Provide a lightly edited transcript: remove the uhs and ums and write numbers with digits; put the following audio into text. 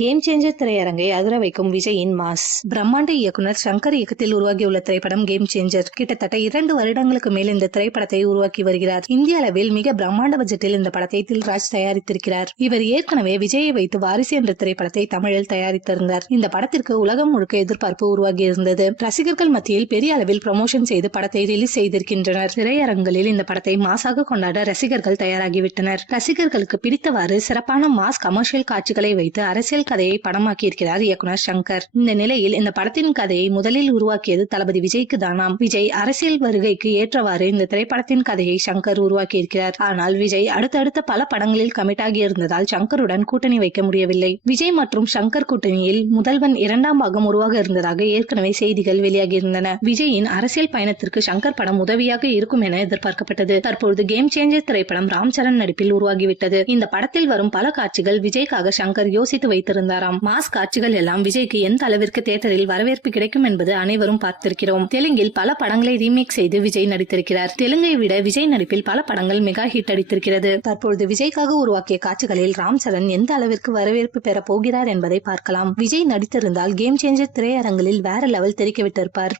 Game changer திரையரங்கை அதிர வைக்கும் விஜயின் மாஸ். பிரம்மாண்ட இயக்குனர் சங்கர் இயக்கத்தில் உருவாகியுள்ள திரைப்படம் கேம் சேஞ்சர். கிட்டத்தட்ட 2 வருடங்களுக்கு மேல் இந்த திரைப்படத்தை உருவாக்கி வருகிறார். இந்திய அளவில் மிக பிரம்மாண்ட பட்ஜெட்டில் இந்த படத்தை தில்ராஜ் தயாரித்திருக்கிறார். இவர் ஏற்கனவே விஜயை வைத்து வாரிசு என்ற திரைப்படத்தை தமிழில் தயாரித்திருந்தார். இந்த படத்திற்கு உலகம் முழுக்க எதிர்பார்ப்பு உருவாகியிருந்தது. ரசிகர்கள் மத்தியில் பெரிய அளவில் ப்ரமோஷன் செய்து படத்தை ரிலீஸ் செய்திருக்கின்றனர். திரையரங்களில் இந்த படத்தை மாசாக கொண்டாட ரசிகர்கள் தயாராகிவிட்டனர். ரசிகர்களுக்கு பிடித்தவாறு சிறப்பான மாஸ் கமர்ஷியல் காட்சிகளை வைத்து அரசியல் கதையை படமாக்கியிருக்கிறார் இயக்குனர் சங்கர். இந்த நிலையில் இந்த படத்தின் கதையை முதலில் உருவாக்கியது தளபதி விஜய்க்கு தானாம். விஜய் அரசியல் வருகைக்கு ஏற்றவாறு இந்த திரைப்படத்தின் கதையை சங்கர் உருவாக்கியிருக்கிறார். ஆனால் விஜய் அடுத்தடுத்த பல படங்களில் கமிட் ஆகி இருந்ததால் சங்கருடன் கூட்டணி வைக்க முடியவில்லை. விஜய் மற்றும் சங்கர் கூட்டணியில் முதல்வன் 2ஆம் பாகம் உருவாக இருந்ததாக ஏற்கனவே செய்திகள் வெளியாகியிருந்தன. விஜயின் அரசியல் பயணத்திற்கு சங்கர் படம் உதவியாக இருக்கும் என எதிர்பார்க்கப்பட்டது. தற்பொழுது கேம் சேஞ்சர் திரைப்படம் ராம் சரண் நடிப்பில் உருவாகிவிட்டது. இந்த படத்தில் வரும் பல காட்சிகள் விஜய்க்காக சங்கர் யோசித்து வைத்திருந்தாராம். மாஸ் காட்சிகள் எல்லாம் விஜய்க்கு எந்த அளவிற்கு தியேட்டரில் வரவேற்பு கிடைக்கும் என்பது அனைவரும் பார்த்திருக்கிறோம். தெலுங்கில் பல படங்களை ரீமேக் செய்து விஜய் நடித்திருக்கிறார். தெலுங்கை விட விஜய் நடிப்பில் பல படங்கள் மெகா ஹிட் அடித்திருக்கிறது. தற்பொழுது விஜய்க்காக உருவாக்கிய காட்சிகளில் ராம் சரண் எந்த அளவிற்கு வரவேற்பு பெற போகிறார் என்பதை பார்க்கலாம். விஜய் நடித்திருந்தால் கேம் சேஞ்சர் திரையரங்கில் வேற லெவல் தெரிக்க விட்டிருப்பார்.